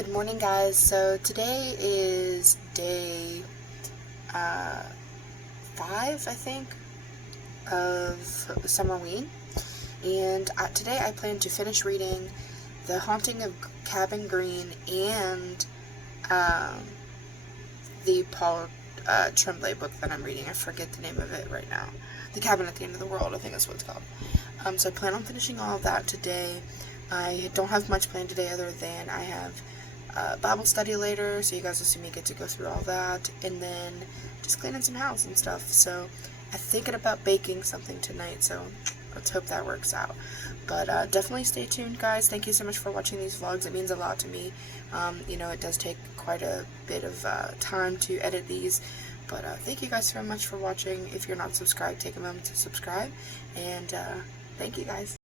Good morning, guys. So today is day 5, I think, of Summerween, and today I plan to finish reading The Haunting of Cabin Green and the Paul Tremblay book that I'm reading. I forget the name of it right now. The Cabin at the End of the World, I think that's what it's called. So I plan on finishing all of that today. I don't have much planned today other than I have Bible study later, so you guys will see me get to go through all that, and then just cleaning some house and stuff. So I'm thinking about baking something tonight, so let's hope that works out. But definitely stay tuned, guys. Thank you so much for watching these vlogs. It means a lot to me. It does take quite a bit of time to edit these, but thank you guys so much for watching. If you're not subscribed, take a moment to subscribe, and thank you, guys.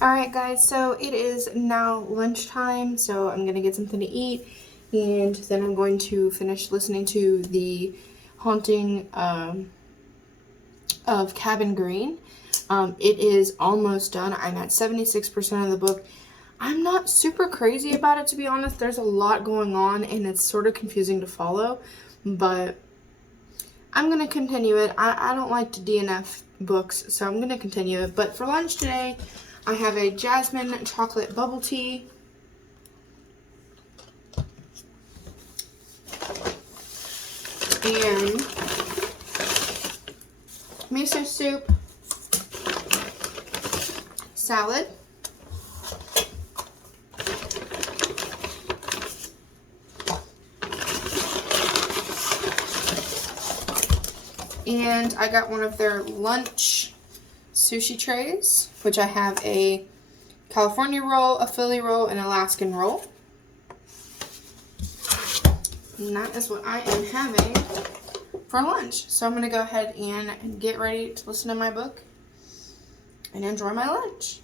Alright, guys, so it is now lunchtime, so I'm going to get something to eat, and then I'm going to finish listening to The Haunting of Cabin Green. It is almost done. I'm at 76% of the book. I'm not super crazy about it, to be honest. There's a lot going on, and it's sort of confusing to follow, but I'm going to continue it. I don't like to DNF books, so I'm going to continue it. But for lunch today, I have a jasmine chocolate bubble tea. And miso soup, salad, and I got one of their lunch sushi trays, which I have a California roll, a Philly roll, and Alaskan roll. And that is what I am having for lunch. So I'm going to go ahead and get ready to listen to my book and enjoy my lunch.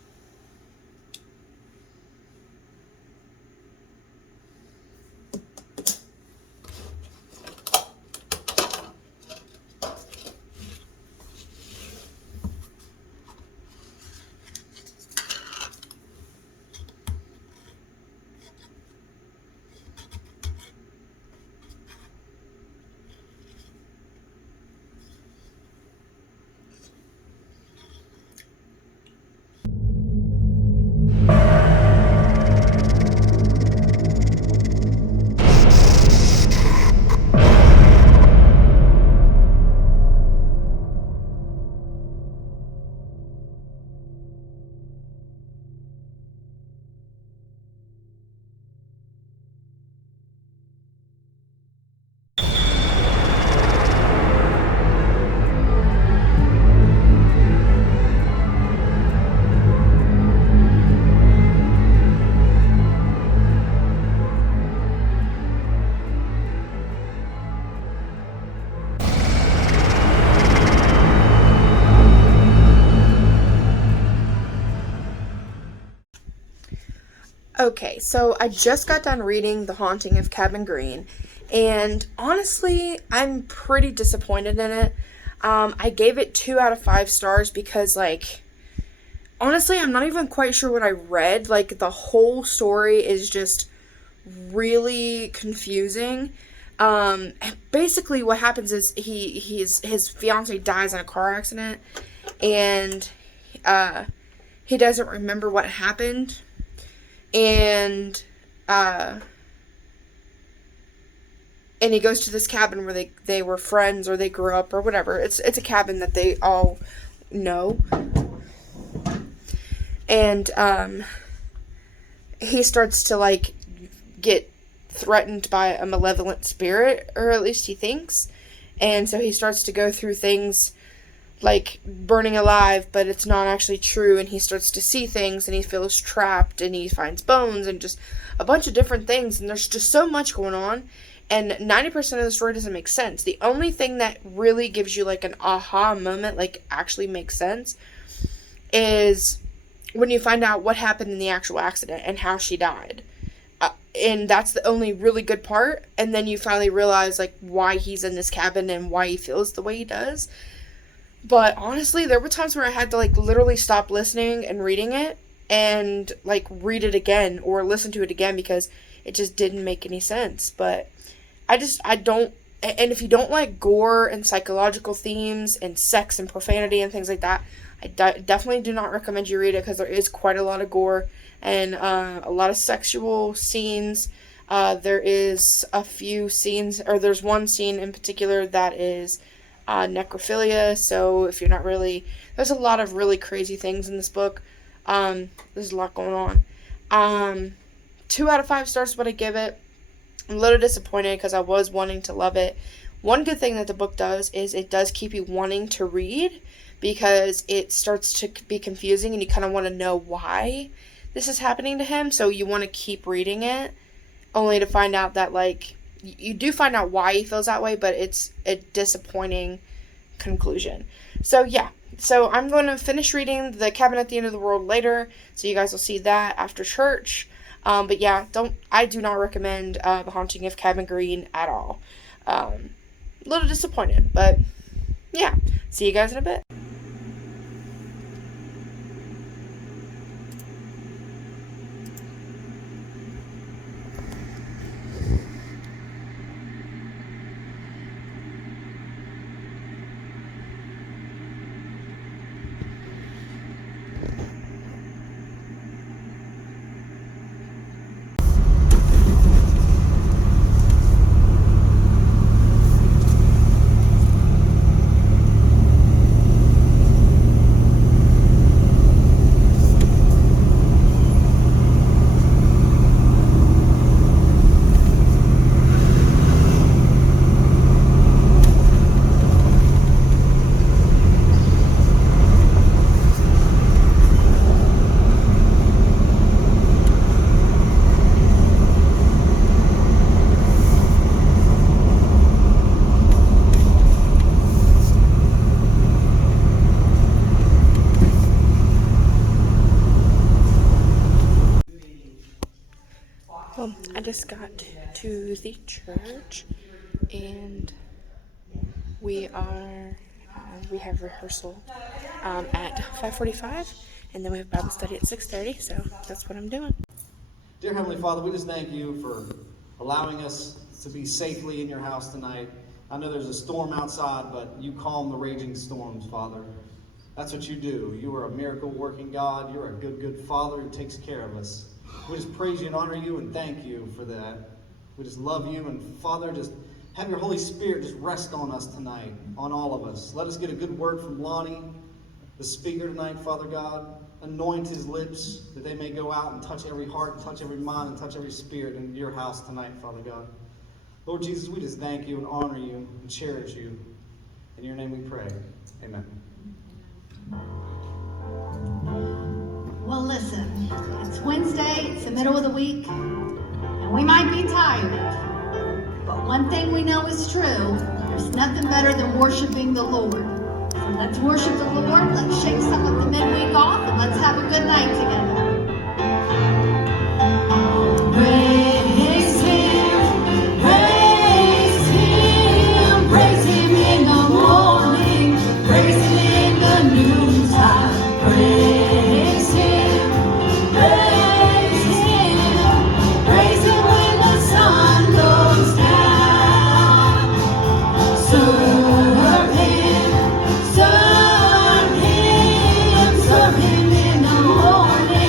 Okay, so I just got done reading The Haunting of Cabin Green, and honestly, I'm pretty disappointed in it. I gave it 2 out of 5 stars because, honestly, I'm not even quite sure what I read. The whole story is just really confusing. Basically, what happens is his fiance dies in a car accident, and he doesn't remember what happened. And he goes to this cabin where they were friends, or they grew up, or whatever. It's a cabin that they all know. And he starts to get threatened by a malevolent spirit, or at least he thinks. And so he starts to go through things like burning alive, but it's not actually true, and he starts to see things, and he feels trapped, and he finds bones, and just a bunch of different things, and there's just so much going on, and 90% of the story doesn't make sense. The only thing that really gives you like an aha moment, like actually makes sense, is when you find out what happened in the actual accident and how she died. And that's the only really good part, and then you finally realize like why he's in this cabin and why he feels the way he does. But honestly, there were times where I had to like literally stop listening and reading it and like read it again or listen to it again because it just didn't make any sense. But I don't, and if you don't like gore and psychological themes and sex and profanity and things like that, I definitely do not recommend you read it because there is quite a lot of gore and a lot of sexual scenes. There is a few scenes, or there's one scene in particular that is necrophilia, so if you're not really, there's a lot of really crazy things in this book. There's a lot going on. 2 out of 5 stars is what I give it. I'm a little disappointed because I was wanting to love it. One good thing that the book does is it does keep you wanting to read because it starts to be confusing and you kind of want to know why this is happening to him, so you want to keep reading it only to find out that like you do find out why he feels that way, but it's a disappointing conclusion. So yeah, so I'm going to finish reading The Cabin at the End of the World later, so you guys will see that after church. But yeah, I do not recommend The Haunting of Cabin Green at all. A little disappointed, but yeah, see you guys in a bit. Well, I just got to the church, and we have rehearsal at 5:45, and then we have Bible study at 6:30, so that's what I'm doing. Dear Heavenly Father, we just thank you for allowing us to be safely in your house tonight. I know there's a storm outside, but you calm the raging storms, Father. That's what you do. You are a miracle-working God. You're a good, good Father who takes care of us. We just praise you and honor you and thank you for that. We just love you, and Father, just have your Holy Spirit just rest on us tonight, on all of us. Let us get a good word from Lonnie, the speaker tonight, Father God. Anoint his lips that they may go out and touch every heart, and touch every mind, and touch every spirit in your house tonight, Father God. Lord Jesus, we just thank you and honor you and cherish you. In your name we pray. Amen. Well, listen, it's Wednesday, it's the middle of the week, and we might be tired, but one thing we know is true, there's nothing better than worshiping the Lord. So let's worship the Lord, let's shake some of the midweek off, and let's have a good night together. Praise Him, praise Him, praise Him in the morning, praise Him in the noontime, praise Him, praise Him, praise Him when the sun goes down. Serve Him, serve Him, serve Him in the morning.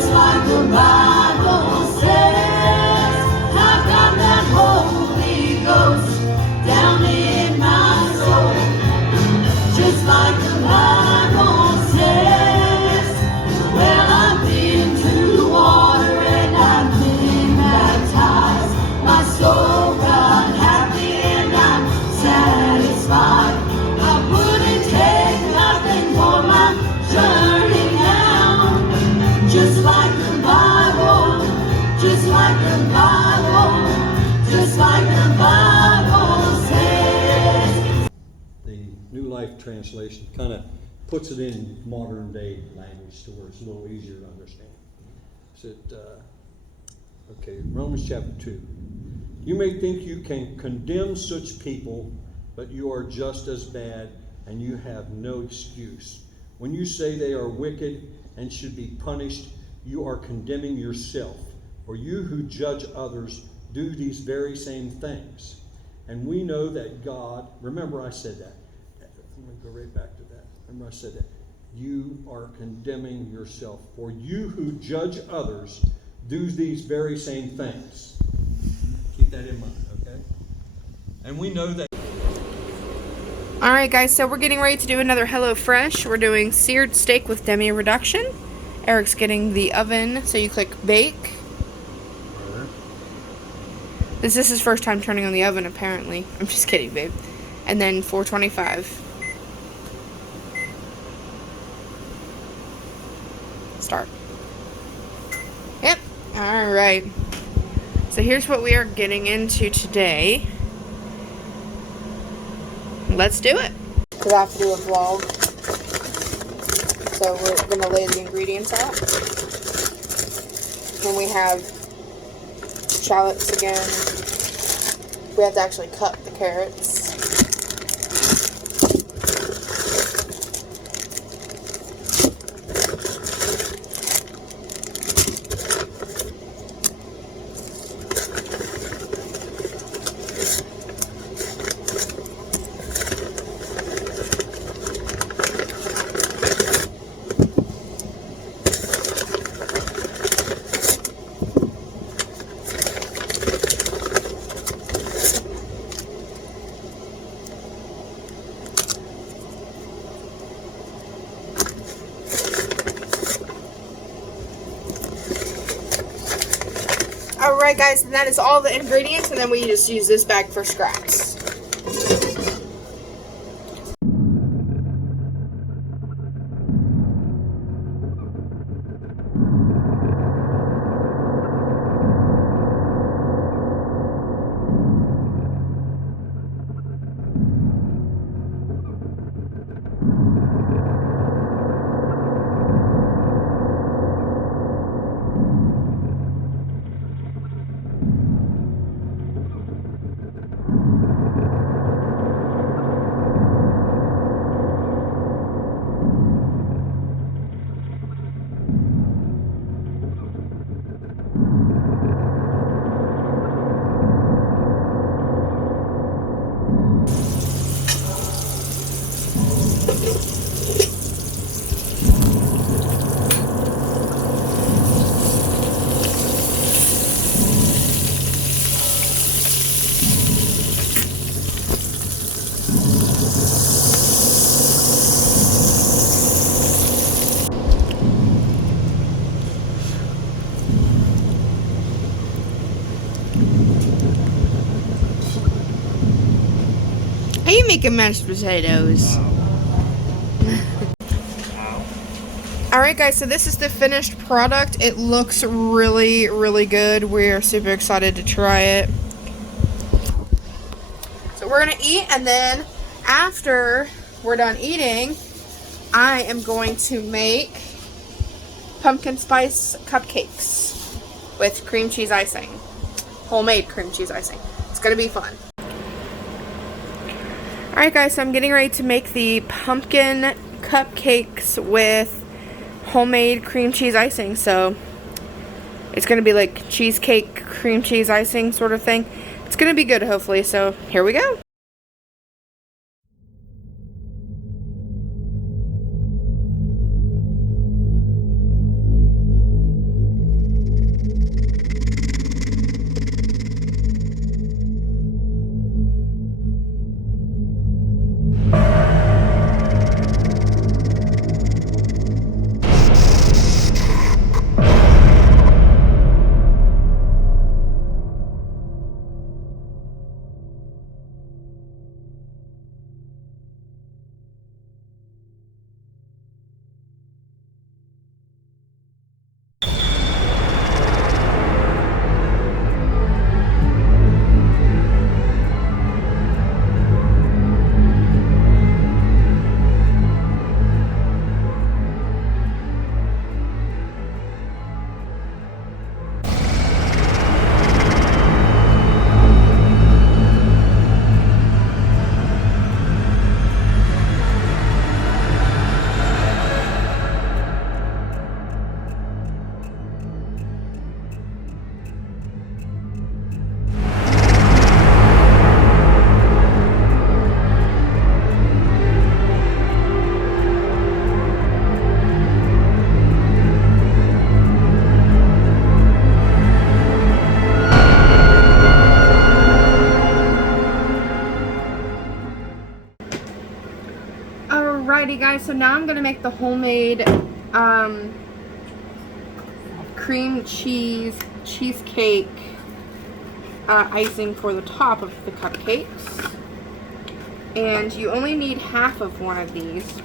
just like the Bible says. I've got that Holy Ghost down in my soul, just like the Bible says. Well, I've been through the water and I've been baptized. My soul got happy and I'm satisfied. I wouldn't take nothing for my journey now. Just like the Bible, just like the Bible, just like the Bible says. The New Life Translation kind of puts it in modern day language to where it's a little easier to understand. Okay, Romans chapter 2. You may think you can condemn such people, but you are just as bad, and you have no excuse. When you say they are wicked and should be punished, you are condemning yourself. For you who judge others do these very same things. And we know that God, remember I said that. I'm going to go right back to that. Remember I said that. You are condemning yourself. For you who judge others do these very same things. Keep that in mind, okay? And we know that. Alright guys, so we're getting ready to do another Hello Fresh. We're doing seared steak with demi reduction. Eric's getting the oven, so you click bake. This is his first time turning on the oven, apparently. I'm just kidding, babe. And then 425. Start. Yep. Alright. So here's what we are getting into today. Let's do it. Because I have to do a vlog. So we're going to lay the ingredients out. Then we have shallots again. We have to actually cut the carrots. Alright guys, and that is all the ingredients, and then we just use this bag for scraps. How you making mashed potatoes? Alright guys, so this is the finished product. It looks really, really good. We're super excited to try it. So we're going to eat, and then after we're done eating, I am going to make pumpkin spice cupcakes with cream cheese icing. Homemade cream cheese icing. It's going to be fun. Alright guys, so I'm getting ready to make the pumpkin cupcakes with homemade cream cheese icing. So it's going to be like cheesecake cream cheese icing sort of thing. It's going to be good, hopefully. So here we go. guys, so now I'm gonna make the homemade cream cheese cheesecake icing for the top of the cupcakes. And you only need half of one of these.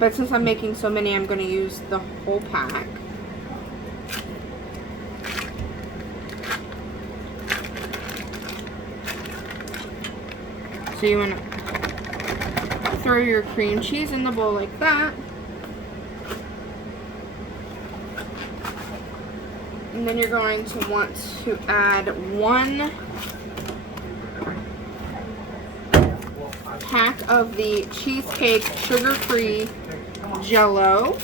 But since I'm making so many, I'm gonna use the whole pack. So you want to throw your cream cheese in the bowl like that. And then you're going to want to add 1 pack of the cheesecake sugar-free Jell-O.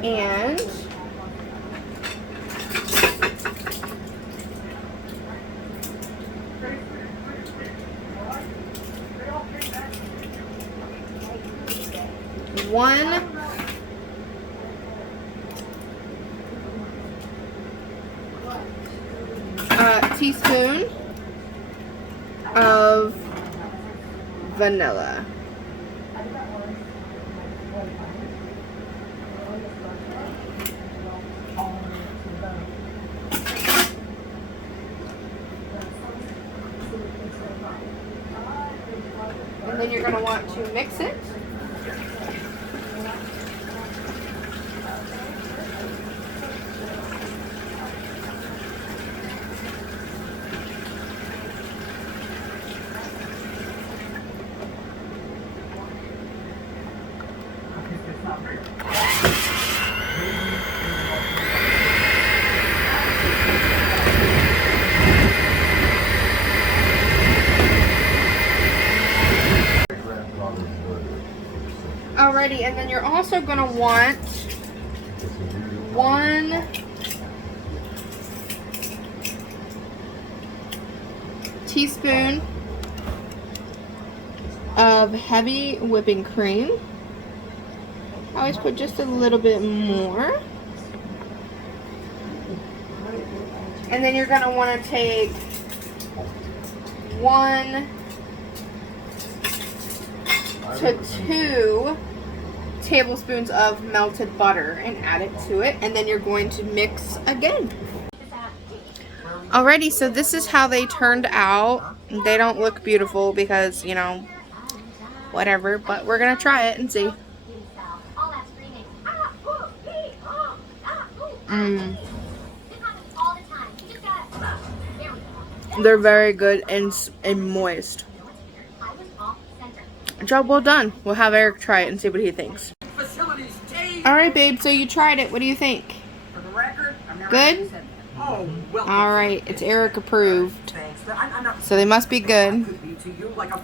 And one teaspoon of vanilla. And then you're going to want to mix it. Alrighty, and then you're also going to want 1 teaspoon of heavy whipping cream. I always put just a little bit more. And then you're going to want to take 1 to 2 tablespoons of melted butter and add it to it, and then you're going to mix again. Alrighty, so this is how they turned out. They don't look beautiful because, you know, whatever, but we're gonna try it and see. They're very good and moist. Job well done. We'll have Eric try it and see what he thinks. Alright, babe, so you tried it. What do you think? For the record, Good? Alright, it's Eric approved. So they must be good.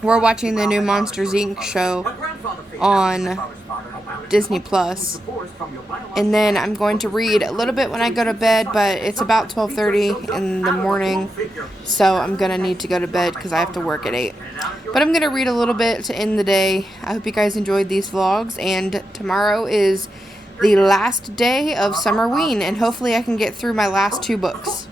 We're watching the new Monsters Inc. show on Disney Plus. And then I'm going to read a little bit when I go to bed, but it's about 12:30 in the morning. So I'm going to need to go to bed because I have to work at 8. But I'm going to read a little bit to end the day. I hope you guys enjoyed these vlogs. And tomorrow is the last day of Summerween. And hopefully I can get through my last 2 books.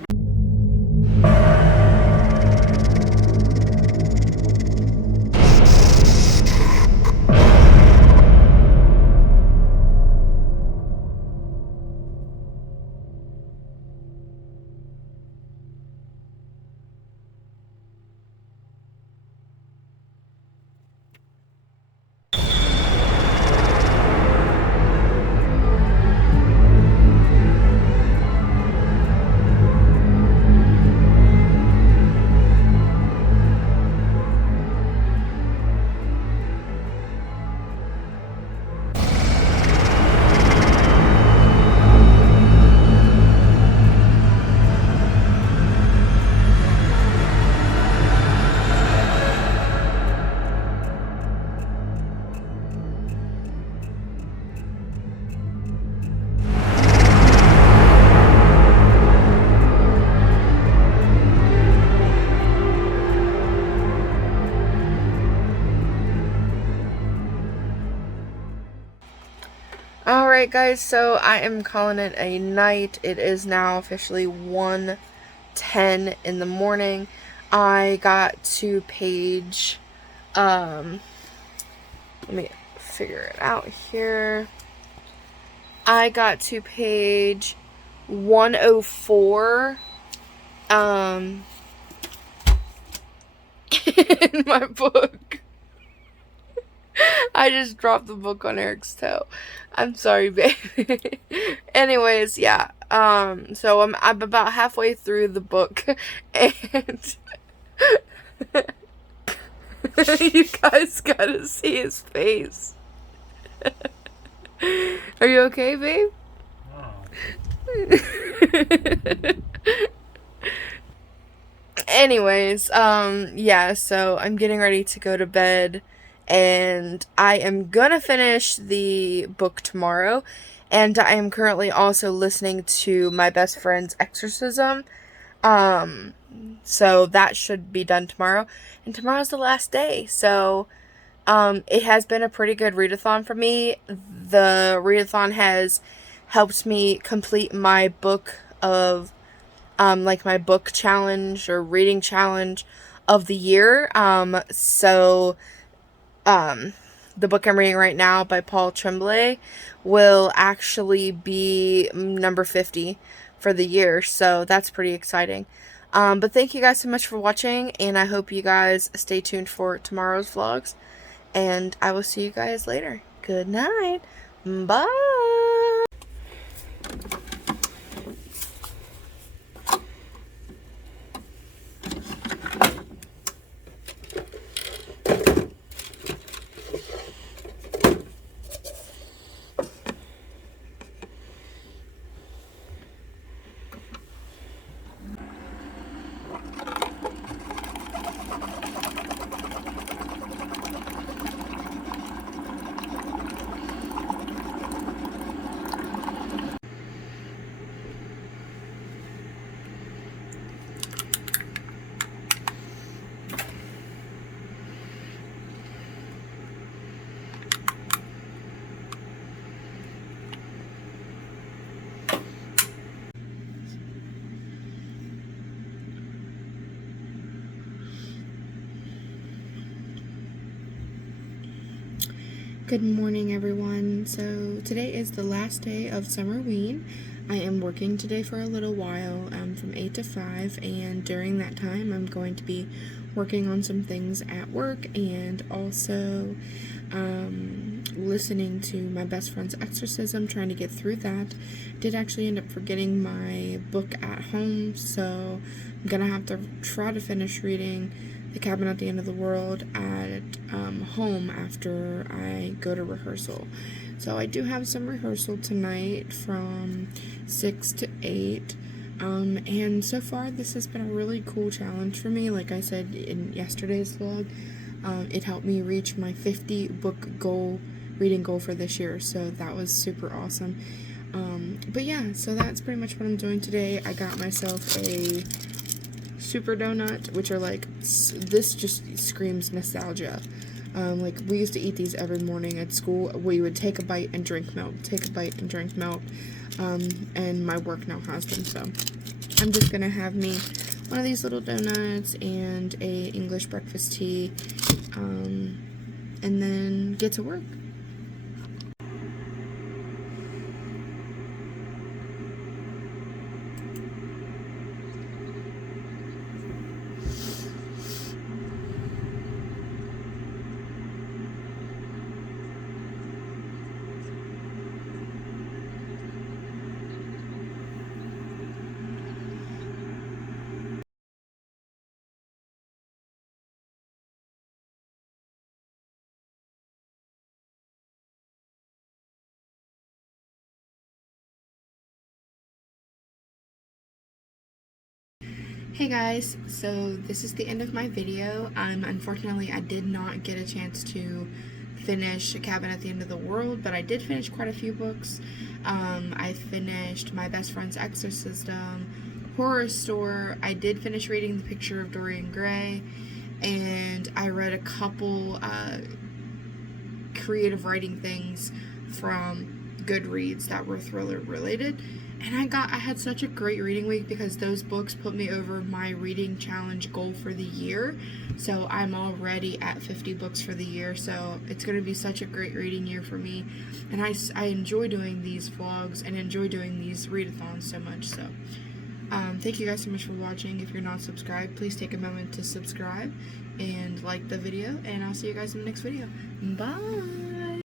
Alright guys, so I am calling it a night. It is now officially 1:10 in the morning. I got to page, let me figure it out here. I got to page 104, in my book. I just dropped the book on Eric's toe. I'm sorry, babe. Anyways, yeah. So I'm about halfway through the book, and you guys gotta see his face. Are you okay, babe? Anyways, yeah, so I'm getting ready to go to bed, and I am gonna finish the book tomorrow, and I am currently also listening to my best friend's exorcism, so that should be done tomorrow, and tomorrow's the last day, so, it has been a pretty good readathon for me. The readathon has helped me complete my book of like my book challenge or reading challenge of the year. The book I'm reading right now by Paul Tremblay will actually be number 50 for the year, so that's pretty exciting. But thank you guys so much for watching, and I hope you guys stay tuned for tomorrow's vlogs, and I will see you guys later. Good night. Bye. Good morning, everyone. So today is the last day of Summerween. I am working today for a little while, from 8 to 5, and during that time I'm going to be working on some things at work and also listening to my best friend's exorcism, trying to get through that. Did actually end up forgetting my book at home, so I'm gonna have to try to finish reading The Cabin at the End of the World at home after I go to rehearsal. So I do have some rehearsal tonight from 6 to 8. And so far this has been a really cool challenge for me. Like I said in yesterday's vlog, it helped me reach my 50 book goal, reading goal for this year. So that was super awesome. But yeah, so that's pretty much what I'm doing today. I got myself a super donut, which are like, this just screams nostalgia. Like we used to eat these every morning at school. We would take a bite and drink milk, take a bite and drink milk, and my work now has them, so I'm just gonna have me one of these little donuts and a English breakfast tea, and then get to work. Hey guys, so this is the end of my video. Unfortunately I did not get a chance to finish A Cabin at the End of the World, but I did finish quite a few books. I finished My Best Friend's Exorcism, Horror Store. I did finish reading The Picture of Dorian Gray, and I read a couple creative writing things from good reads that were thriller related. And I had such a great reading week because those books put me over my reading challenge goal for the year. So I'm already at 50 books for the year. So it's going to be such a great reading year for me. And I enjoy doing these vlogs and enjoy doing these readathons so much. So thank you guys so much for watching. If you're not subscribed, please take a moment to subscribe and like the video. And I'll see you guys in the next video. Bye!